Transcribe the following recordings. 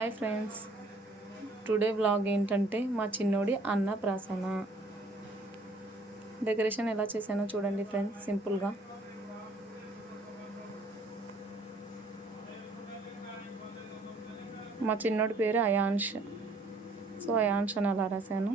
Hi friends, today vlog ఏంటంటే మా చిన్నోడి అన్నప్రాసన డెకరేషన్ ఎలా చేశానో చూడండి ఫ్రెండ్స్. సింపుల్గా మా చిన్నోడి పేరు అయాన్ష్. సో అయాన్ష్ అని అలా రాశాను.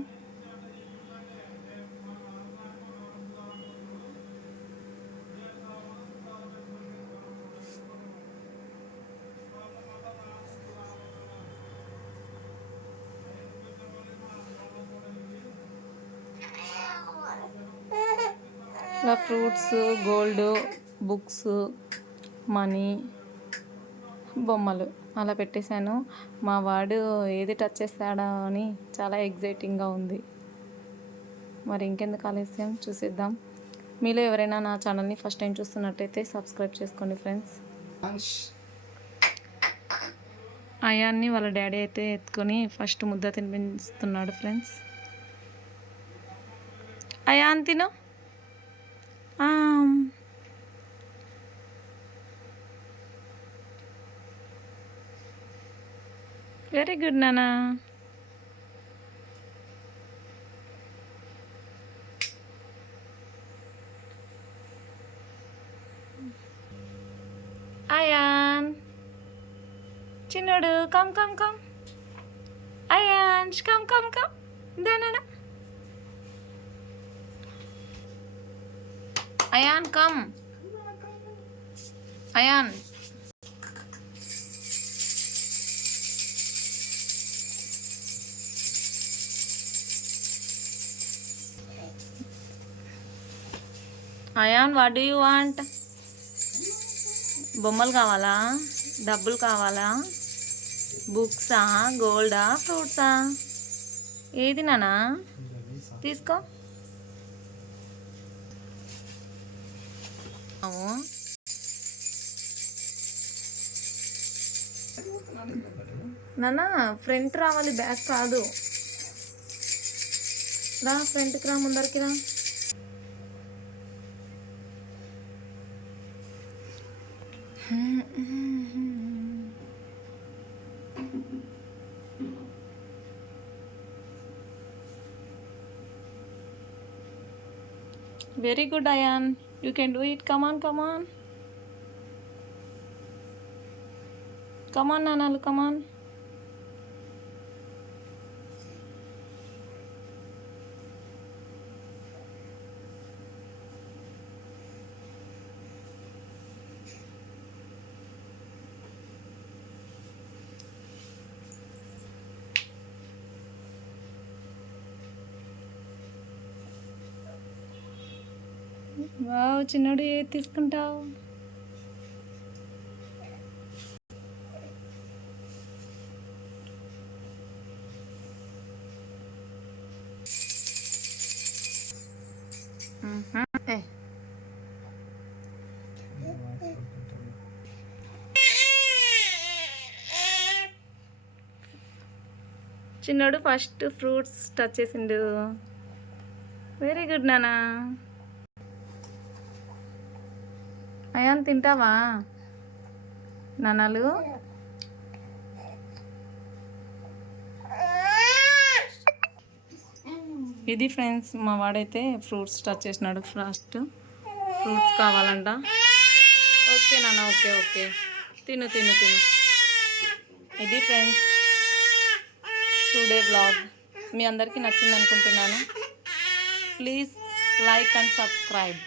ఇలా ఫ్రూట్స్, గోల్డ్, బుక్స్, మనీ, బొమ్మలు అలా పెట్టేశాను. మా వాడు ఏది టచ్ చేస్తాడా అని చాలా ఎగ్జైటింగ్గా ఉంది. మరి ఇంకెందుకు ఆలస్యం, చూసేద్దాం. మీలో ఎవరైనా నా ఛానల్ని ఫస్ట్ టైం చూస్తున్నట్టయితే సబ్స్క్రైబ్ చేసుకోండి ఫ్రెండ్స్. అయాన్ని వాళ్ళ డాడీ అయితే ఎత్తుకొని ఫస్ట్ ముద్ద తినిపిస్తున్నాడు ఫ్రెండ్స్. అయాన్ తిను. వెరీ గుడ్ నానా. అయాన్ చిన్నోడు, come come come. Ayaan come come come. దానా Ayaan come. Ayaan Ayaan what do you want? బొమ్మలు కావాలా? డబ్బులు కావాలా? బుక్సా? గోల్డా? ఫ్రూట్సా? ఏది నానా? తీసుకో. నానా ఫ్రంట్ రావాలి, బ్యాక్ కాదు. రా ఫ్రంట్కి రా, ముందరికి రా. Very good, Ayan. You can do it. Come on, come on. Come on, Nanalu, come on. Wow, చిన్నోడు ఏది తీసుకుంటావు? చిన్నోడు ఫస్ట్ ఫ్రూట్స్ టచ్ చేసిండు. వెరీ గుడ్ నానా. అయాన్ తింటావా నాన్నలు? ఇది ఫ్రెండ్స్, మా వాడైతే ఫ్రూట్స్ టచ్ చేసినాడు. ఫస్ట్ ఫ్రూట్స్ కావాలంట. ఓకే నాన్న, ఓకే ఓకే, తిను తిను తిను. ఇది ఫ్రెండ్స్ టుడే వ్లాగ్. మీ అందరికీ నచ్చింది అనుకుంటున్నాను. Please like and subscribe.